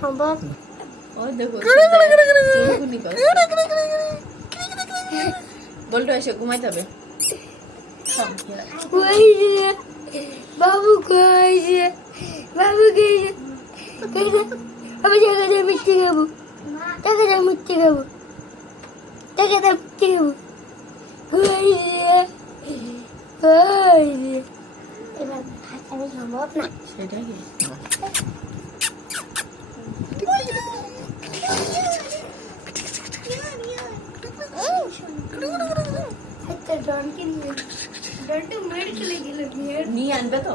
সম্ভব বলতো এসে ঘুমাইতে হবে বাবু কইছে বাবু কইছে আমি জায়গায় মিষ্টি খাবো জায়গায় মিষ্টি খাবো জায়গায় মিষ্টি খাবো এবার আমি সম্ভব না সেটাই ডনকে নিয়ে ডনটা মেরে চলে গেল নিয়ে আনবে তো